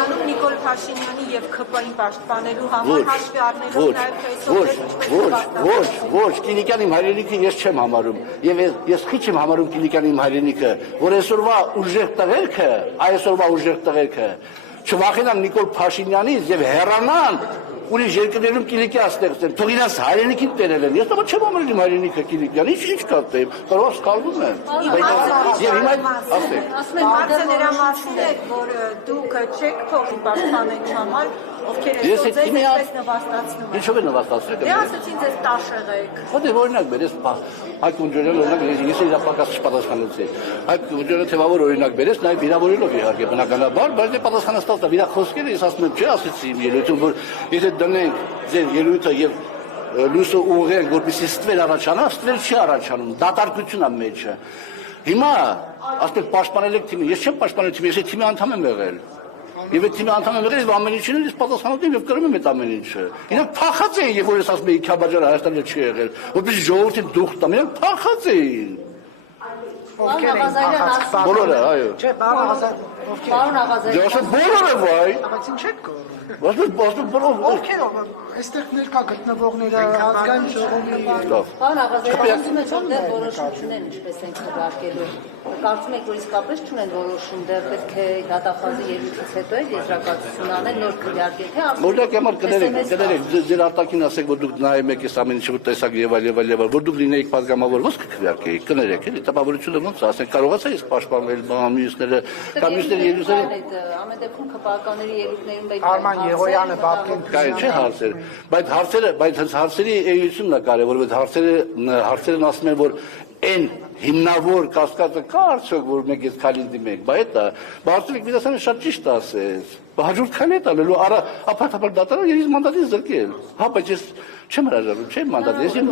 անում Նիկոլ Փաշինյանի եւ ՔՊ-ին պաշտպանելու համար հաշվի առնելով նաեւ ոչ, Կիլիկյան իմ հայրենիքը ես չեմ համարում եւ ես քիչ եմ համարում Կիլիկյան իմ հայրենիքը, որ այսօրվա ուժեղ տղերքը չվախենան Նիկոլ Փաշինյանից եւ հեռանան ուրիշ երկրներում Կիլիկիա ստեղծեն, թող իրաց հայրենիքին տերել են։ Ես դա չեմ ամրել իմ հայրենիքը Կիլիկիան, ինչ կատեմ, կարող սխալվում եմ։ Եվ հիմա ասեք։ Ասում եմ, հարցը նրա մասին է, որ դուք չեք փոխի պաշտպանեն համար, ովքեր այսօր ձեզ այսպես նվաստացնում են։ Ինչով է նվաստացրել։ Դե ասեցին ձեզ տաշեղ եք։ Հոդե օրինակ բերես Հայկ Կունջորյանը օրինակ ես իր պակաս չպատասխանեցի։ Հայկ Կունջորյանը թեվավոր օրինակ բերես նաև վիրավորելով իհարկե բնականաբար, բայց դե պատասխանատու դա իր խոսքերը ես ասում եմ չէ ասեցի իմ ելույթում որ եթե դնենք ձեր ելույթը եւ լույսը ուղղենք որպեսզի ստվեր առաջանա, ստվեր չի առաջանում, դատարկություն է մեջը։ Հիմա ասեք պաշտպանել եք թիմը, ես չեմ պաշտպանել թիմը, ես թիմի անդամ եմ եղել։ Եվ այդ թիմի անդամ եմ եղել եւ ամեն ինչին ես պատասխանատու եմ եւ կրում եմ այդ ամեն ինչը։ Իրանք փախած էին, երբ որ ես ասում եի Քյաբաջարը Հայաստանը չի եղել, որպես ժողովրդին դուխ տամ, իրանք փախած էին։ Բոլորը, այո։ Չէ, Պարոն Աղազարյան։ Դե ասեք բոլորը վայ։ Բայց ինչ եք կորում։ Ոսպե բոլոր Ովքեր այստեղ ներկա գտնվողները ազգային ժողովի Պարոն Աղազարյան, ասում եք որ որոշություն են ինչպես են քվարկելու։ Կարծում եք որ իսկապես չունեն որոշում, դեռ պետք է դատախազի ելույթից հետո էլ եզրակացություն անել, նոր քվարկել, թե արդյոք։ Որտեղ համար կներեք, ձեր արտաքին ասեք, որ դուք նայում եք այս ամեն ինչը տեսակ եւ այլ, որ դուք լինեիք պատգամավոր, ո՞նց կքվարկեիք, կներեք, էլի տպավորությունը ոնց է, ասեք, կարողացա ես պաշտպանվել մամուսները, կամ մյուսները ելույթները։ Ամեն դեպքում քպականների ելույթներում պետք է Արման Եղոյանը բապկին Կային չէ հարցեր, բայց հարցերի էությունն է կարևոր, որ հարցերն ասում են, որ այն հիմնավոր կասկածը կա արդյոք, որ մենք այս քայլին դիմենք, բայց Արծվիկ Միրզյանը շատ ճիշտ ասեց, հաջորդ քայլը է տալու, ապարդապար դատարան եւ ինձ մանդատից զրկել, հա, բայց ես չեմ հրաժարվում, չեմ մանդատից, ես իմ